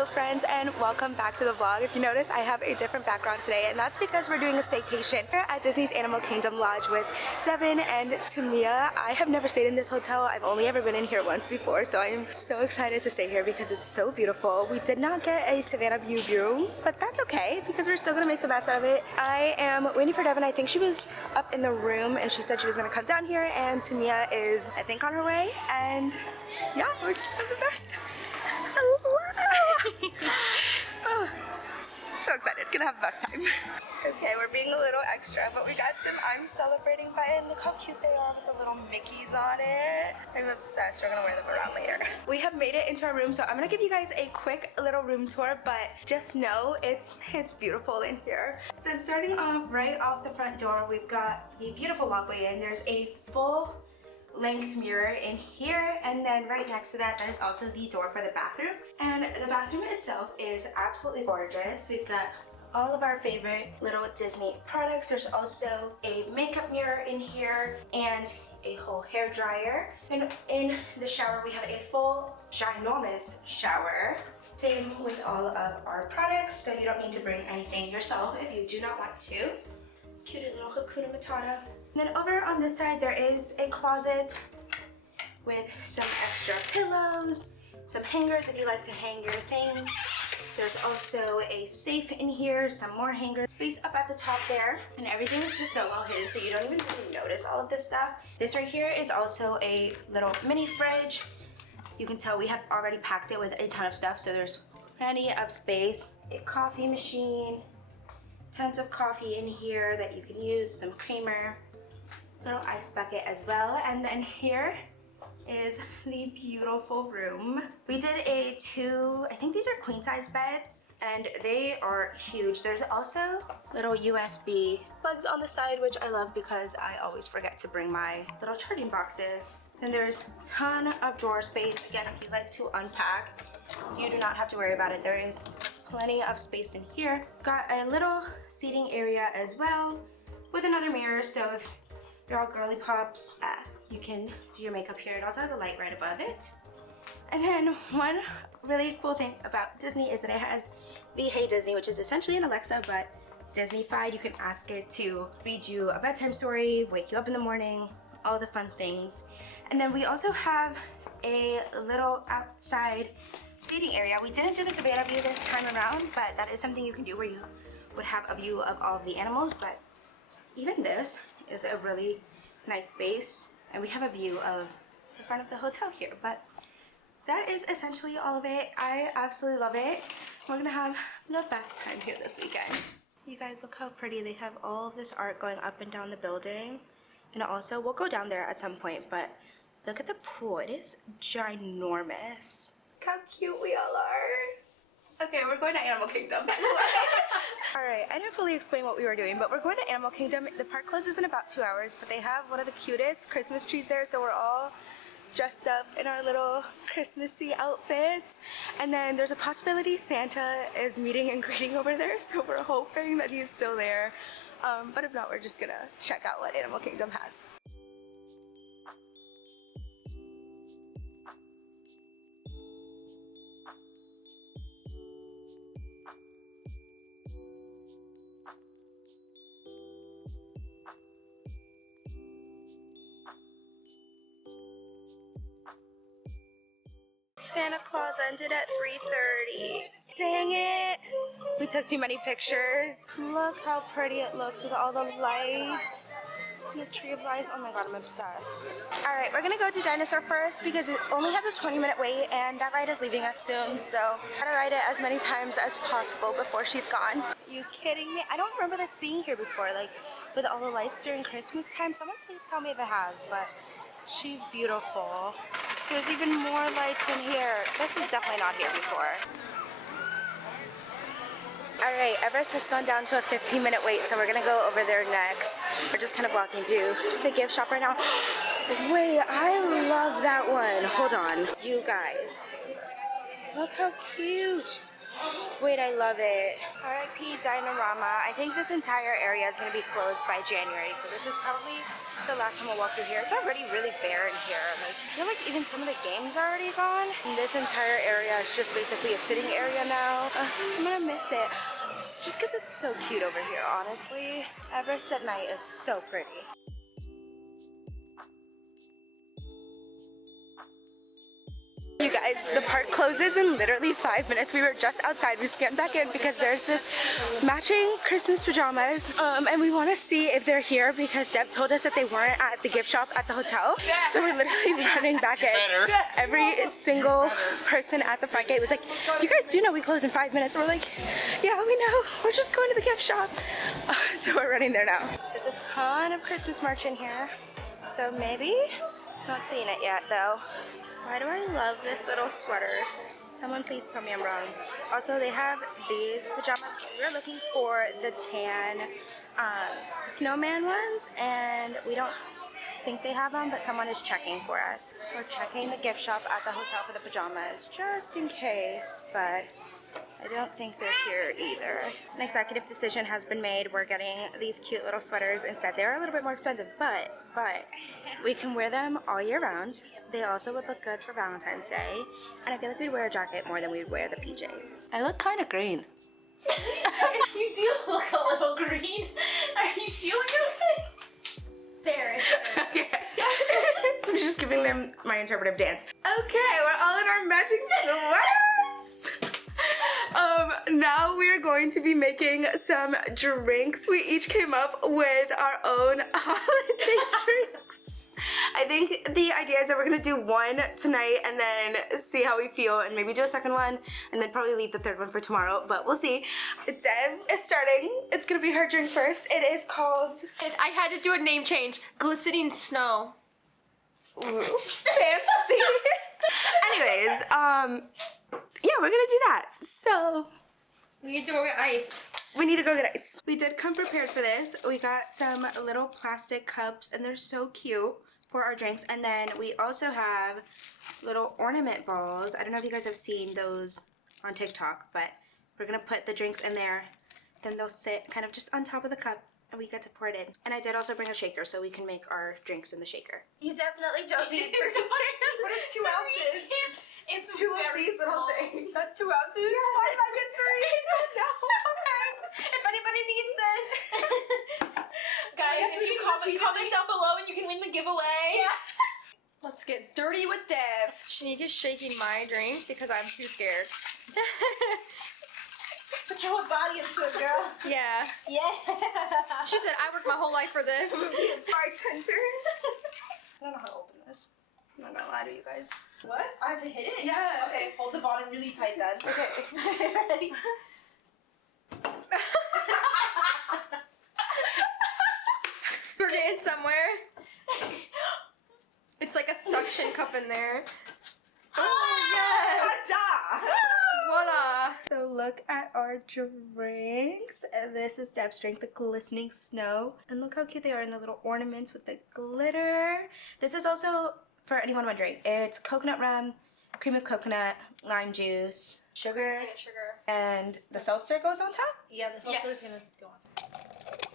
Hello friends and welcome back to the vlog. If you notice, I have a different background today, and that's because we're doing a staycation here at Disney's Animal Kingdom Lodge with Devin and Tamia. I have never stayed in this hotel. I've only ever been in here once before, so I'm so excited to stay here because it's so beautiful. We did not get a Savannah view room, but that's okay because we're still gonna make the best out of it. I am waiting for Devin. I think she was up in the room and she said she was gonna come down here, and Tamia is, I think, on her way, and yeah, we're just having the best. Hello! Oh, so excited, gonna have the best time. Okay, we're being a little extra, but we got some I'm celebrating buttons. Look how cute they are with the little Mickeys on it. I'm obsessed, we're gonna wear them around later. We have made it into our room, so I'm gonna give you guys a quick little room tour, but just know it's beautiful in here. So starting off right off the front door, we've got the beautiful walkway in. There's a full length mirror in here, and then right next to that, that is also the door for the bathroom. And the bathroom itself is absolutely gorgeous. We've got all of our favorite little Disney products. There's also a makeup mirror in here and a whole hair dryer. And in the shower, we have a full ginormous shower. Same with all of our products, so you don't need to bring anything yourself if you do not want to. Cute little Hakuna Matata. And then over on this side, there is a closet with some extra pillows, some hangers if you like to hang your things. There's also a safe in here, some more hangers, space up at the top there, and everything is just so well hidden, so you don't even really notice all of this stuff. This right here is also a little mini fridge. You can tell we have already packed it with a ton of stuff, so there's plenty of space. A coffee machine, tons of coffee in here that you can use, some creamer, little ice bucket as well. And then here is the beautiful room. We did I think these are queen size beds, and they are huge. There's also little USB plugs on the side, which I love because I always forget to bring my little charging boxes. And there's a ton of drawer space. Again, if you like to unpack, you do not have to worry about it. There is plenty of space in here. Got a little seating area as well with another mirror, so if you're all girly pops, you can do your makeup here. It also has a light right above it. And then one really cool thing about Disney is that it has the Hey Disney, which is essentially an Alexa, but Disney-fied. You can ask it to read you a bedtime story, wake you up in the morning, all the fun things. And then we also have a little outside seating area. We didn't do the Savannah view this time around, but that is something you can do where you would have a view of all of the animals. But even this is a really nice space, and we have a view of the front of the hotel here. But that is essentially all of it. I absolutely love it. We're gonna have the best time here this weekend. You guys, look how pretty. They have all of this art going up and down the building, and also we'll go down there at some point, but look at the pool. It is ginormous. Look how cute we all are. Okay, we're going to Animal Kingdom, by the way. Alright, I didn't fully explain what we were doing, but we're going to Animal Kingdom. The park closes in about 2 hours, but they have one of the cutest Christmas trees there, so we're all dressed up in our little Christmassy outfits. And then there's a possibility Santa is meeting and greeting over there, so we're hoping that he's still there. But if not, we're just gonna check out what Animal Kingdom has. Santa Claus ended at 3:30. Dang it! We took too many pictures. Look how pretty it looks with all the lights. And the tree of life. Oh my god, I'm obsessed. Alright, we're gonna go do Dinosaur first because it only has a 20-minute wait, and that ride is leaving us soon, so I gotta ride it as many times as possible before she's gone. Are you kidding me? I don't remember this being here before, like with all the lights during Christmas time. Someone please tell me if it has, but she's beautiful. There's even more lights in here. This was definitely not here before. Alright, Everest has gone down to a 15-minute wait, so we're gonna go over there next. We're just kind of walking through the gift shop right now. Wait, I love that one. Hold on. You guys, look how cute. Wait, I love it. RIP Dinorama. I think this entire area is going to be closed by January, so this is probably the last time we'll walk through here. It's already really bare in here. Like, I feel like even some of the games are already gone. And this entire area is just basically a sitting area now. I'm gonna miss it. Just because it's so cute over here, honestly. Everest at night is so pretty. You guys, the park closes in literally 5 minutes. We were just outside. We scanned back in because there's this matching Christmas pajamas. And we want to see if they're here because Deb told us that they weren't at the gift shop at the hotel. So we're literally running back in. Every single person at the front gate was like, you guys do know we close in 5 minutes. And we're like, yeah, we know. We're just going to the gift shop. So we're running there now. There's a ton of Christmas merch in here. So maybe, not seeing it yet though. Why do I love this little sweater? Someone please tell me I'm wrong. Also, they have these pajamas. We're looking for the tan snowman ones, and we don't think they have them, but someone is checking for us. We're checking the gift shop at the hotel for the pajamas, just in case, but I don't think they're here either. An executive decision has been made. We're getting these cute little sweaters instead. They're a little bit more expensive, but we can wear them all year round. They also would look good for Valentine's Day. And I feel like we'd wear a jacket more than we'd wear the PJs. I look kind of green. You do look a little green. Are you feeling okay? There, it's there. Okay. I'm just giving them my interpretive dance. Okay, we're all in our matching sweaters. Now we are going to be making some drinks. We each came up with our own holiday drinks. I think the idea is that we're gonna do one tonight and then see how we feel and maybe do a second one and then probably leave the third one for tomorrow, but we'll see. Deb is starting. It's gonna be her drink first. It is called... I had to do a name change. Glistening Snow. Ooh, fancy. Anyways, yeah, we're gonna do that. So... We need to go get ice. we need to go get ice. We did come prepared for this. We got some little plastic cups and they're so cute for our drinks. And then we also have little ornament balls. I don't know if you guys have seen those on TikTok, but we're gonna put the drinks in there. Then they'll sit kind of just on top of the cup and we get to pour it in. And I did also bring a shaker so we can make our drinks in the shaker. You definitely don't need 3 What is 2 ounces? It's two of these little small. things. That's 2 ounces? Why did I get 3? No. Okay. If anybody needs this. Guys, Yes, if we you can comment down below and you can win the giveaway. Yeah. Let's get dirty with Dev. Shanique is shaking my drink because I'm too scared. Put your whole body into it, girl. Yeah. Yeah. She said, I worked my whole life for this. Bartender. I don't know how to open this. I'm not gonna lie to you guys. What? I have to hit it? Yeah. Okay, hold the bottom really tight then. Okay. Ready? We're getting somewhere. It's like a suction cup in there. Oh, yes! Voila. So look at our drinks. And this is Deb's drink, the glistening snow. And look how cute they are in the little ornaments with the glitter. This is also, for anyone wondering, it's coconut rum, cream of coconut, lime juice, sugar, and the seltzer goes on top? Yeah, the seltzer Yes. is gonna go on top.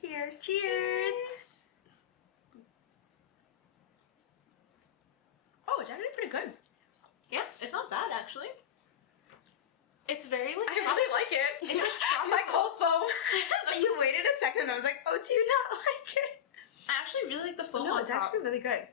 Cheers. Cheers. Oh, it's actually pretty good. Yeah, it's not bad actually. It's very like I really like it. It's a my cold foam. You waited a second and I was like, oh, do you not like it? I actually really like the foam No, on it's top. actually really good.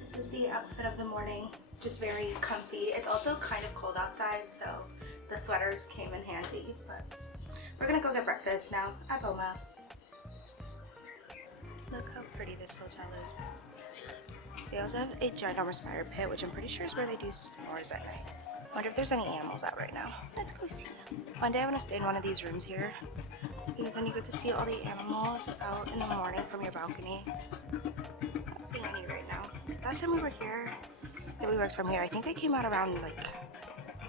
This is the outfit of the morning. Just very comfy. It's also kind of cold outside, so the sweaters came in handy. But we're gonna go get breakfast now at Boma. Look how pretty this hotel is. They also have a ginormous fire pit, which I'm pretty sure is where they do s'mores at night. Wonder if there's any animals out right now. Let's go see. One day I want to stay in one of these rooms here because then you get to see all the animals out in the morning from your balcony. Not seeing any right now. Last time we were here, that we worked from here, I think they came out around like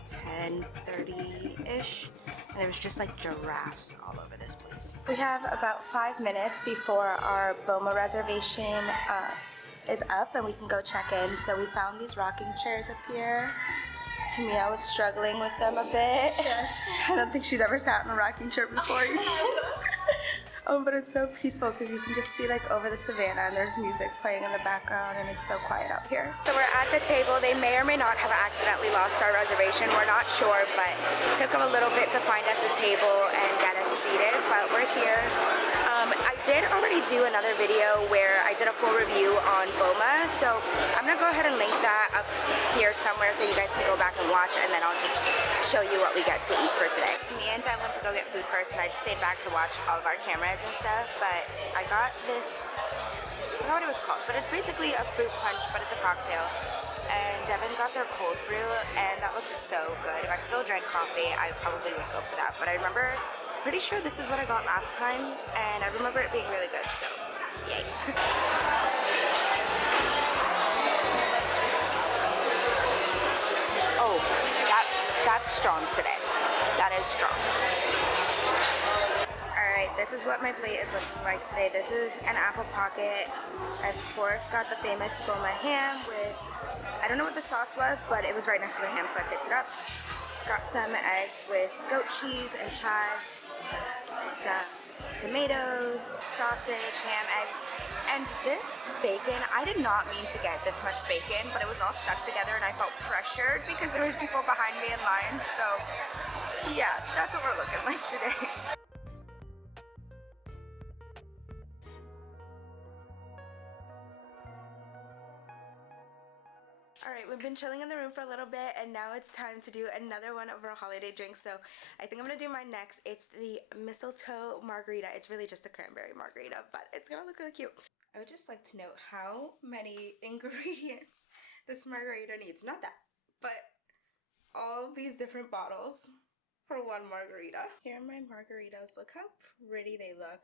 10:30-ish, and there was just like giraffes all over this place. We have about 5 minutes before our Boma reservation is up and we can go check in. So we found these rocking chairs up here. Tamia was struggling with them a bit. Yes. I don't think she's ever sat in a rocking chair before. But it's so peaceful because you can just see like over the savannah and there's music playing in the background and it's so quiet out here. So we're at the table. They may or may not have accidentally lost our reservation. We're not sure, but it took them a little bit to find us a table and get us seated, but we're here. I did already do another video where I did a full review on Boma, so I'm gonna go ahead and link that up here somewhere so you guys can go back and watch, and then I'll just show you what we get to eat for today. So me and Dad went to go get food first, and I just stayed back to watch all of our cameras and stuff, but I got this, I don't know what it was called, but it's basically a fruit punch, but it's a cocktail. And Devin got their cold brew, and that looks so good. If I still drank coffee, I probably would go for that, but I remember, pretty sure this is what I got last time, and I remember it being really good, so yay. Oh, that's strong today. That is strong. Alright, this is what my plate is looking like today. This is an apple pocket. I, of course, got the famous Boma ham with, I don't know what the sauce was, but it was right next to the ham, so I picked it up. Got some eggs with goat cheese and chives, some tomatoes, sausage, ham, eggs, and this bacon, I did not mean to get this much bacon, but it was all stuck together and I felt pressured because there were people behind me in line, so yeah, that's what we're looking like today. Alright, we've been chilling in the room for a little bit and now it's time to do another one of our holiday drinks. So I think I'm going to do mine next. It's the mistletoe margarita. It's really just a cranberry margarita, but it's going to look really cute. I would just like to note how many ingredients this margarita needs. Not that, but all these different bottles for one margarita. Here are my margaritas. Look how pretty they look.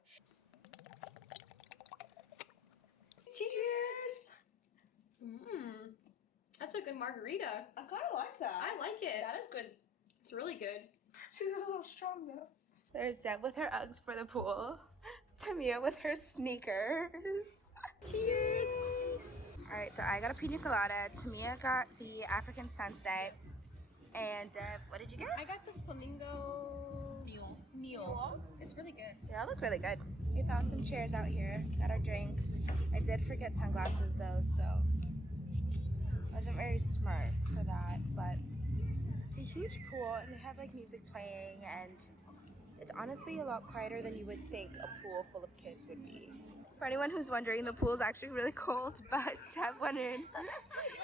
Cheers! Mmm. That's a good margarita. I kind of like that. I like it. That is good. It's really good. She's a little strong though. There's Deb with her Uggs for the pool. Tamia with her sneakers. Cheers! Alright, so I got a pina colada. Tamia got the African sunset. And Deb, what did you get? I got the flamingo mule. It's really good. They all look really good. We found some chairs out here. Got our drinks. I did forget sunglasses though, so wasn't very smart for that, but it's a huge pool and they have like music playing and it's honestly a lot quieter than you would think a pool full of kids would be. For anyone who's wondering, the pool is actually really cold, but Deb went in.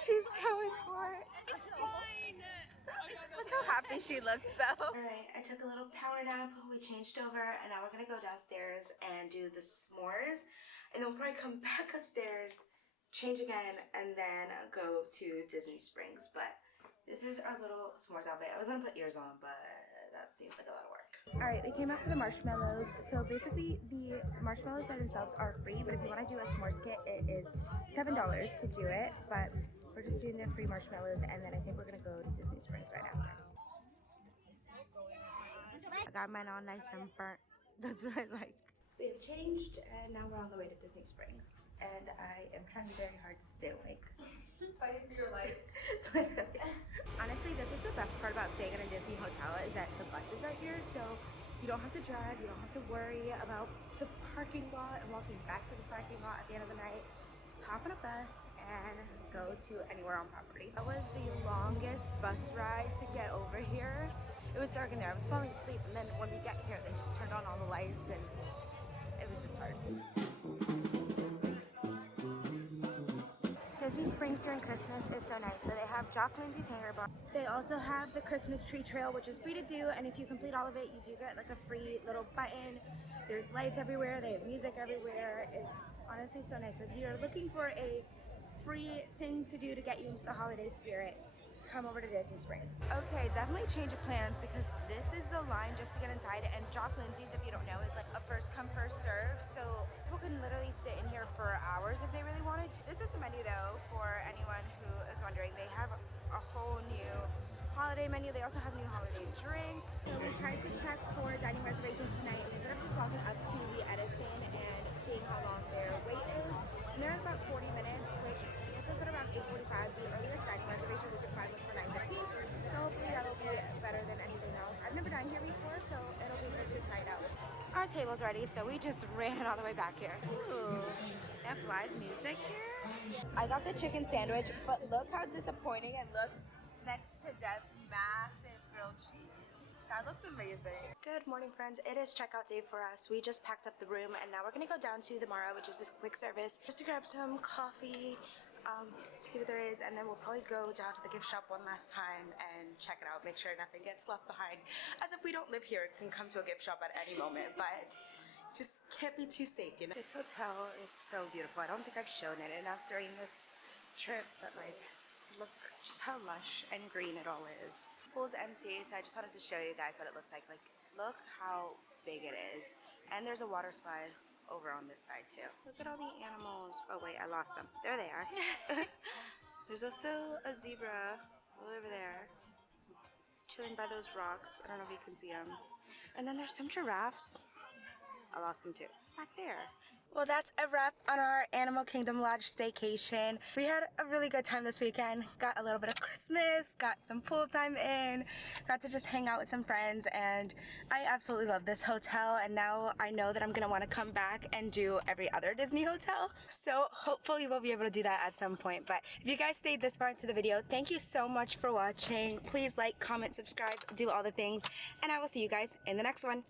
She's going for it. It's fine. Look how happy she looks though. Alright, I took a little power nap, we changed over, and now we're gonna go downstairs and do the s'mores. And then we'll probably come back upstairs, change again, and then go to Disney Springs. But this is our little s'mores outfit. I was gonna put ears on, but that seems like a lot of work. Alright, we came out for the marshmallows. So basically the marshmallows by themselves are free, but if you want to do a s'mores kit, it is $7 to do it. But we're just doing the free marshmallows, and then I think we're gonna go to Disney Springs right after. I got mine all nice and burnt. That's what I like. We have changed, and now we're on the way to Disney Springs. And I am trying very hard to stay awake. Fighting for your life. Honestly, this is the best part about staying in a Disney hotel is that the buses are here, so you don't have to drive, you don't have to worry about the parking lot and walking back to the parking lot at the end of the night. Just hop on a bus and go to anywhere on property. That was the longest bus ride to get over here. It was dark in there, I was falling asleep, and then when we get here, they just turned on all the lights and it was just hard. Disney Springs during Christmas is so nice. So they have Jock Lindsay's Hanger Bar. They also have the Christmas tree trail, which is free to do, and if you complete all of it, you do get like a free little button. There's lights everywhere, they have music everywhere. It's honestly so nice. So if you're looking for a free thing to do to get you into the holiday spirit, come over to Disney Springs. Okay, definitely change of plans because this is the line just to get inside, and Jock Lindsay's, if you don't know, is like a first come first serve, so people can literally sit in here for hours if they really wanted to. This is the menu though for anyone who is wondering. They have a whole new holiday menu. They also have new holiday drinks. So we tried to check for dining reservations tonight, and we ended up just walking up to the Edison and seeing how long their wait is. And they're at about 40 minutes, which puts us at around 8:45. The earliest dining reservation we could find was for 9:15. So hopefully that'll be better than anything else. I've never dined here before, so it'll be good to try it out. Our table's ready, so we just ran all the way back here. Ooh, they have live music here. I got the chicken sandwich, but look how disappointing it looks next to Deb's massive grilled cheese. That looks amazing. Good morning, friends. It is checkout day for us. We just packed up the room, and now we're gonna go down to the Mara, which is this quick service, just to grab some coffee, see what there is, and then we'll probably go down to the gift shop one last time and check it out, make sure nothing gets left behind. As if we don't live here, it can come to a gift shop at any moment, but just can't be too safe, you know? This hotel is so beautiful. I don't think I've shown it enough during this trip, but like, look just how lush and green it all is. The pool's empty, so I just wanted to show you guys what it looks like. Like, look how big it is. And there's a water slide over on this side too. Look at all the animals. Oh wait, I lost them. There they are. There's also a zebra all over there. It's chilling by those rocks. I don't know if you can see them. And then there's some giraffes. I lost them too. Back there. Well, that's a wrap on our Animal Kingdom Lodge staycation. We had a really good time this weekend. Got a little bit of Christmas, got some pool time in, got to just hang out with some friends, and I absolutely love this hotel, and now I know that I'm gonna wanna come back and do every other Disney hotel. So hopefully we'll be able to do that at some point. But if you guys stayed this far into the video, thank you so much for watching. Please like, comment, subscribe, do all the things, and I will see you guys in the next one.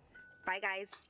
Bye guys.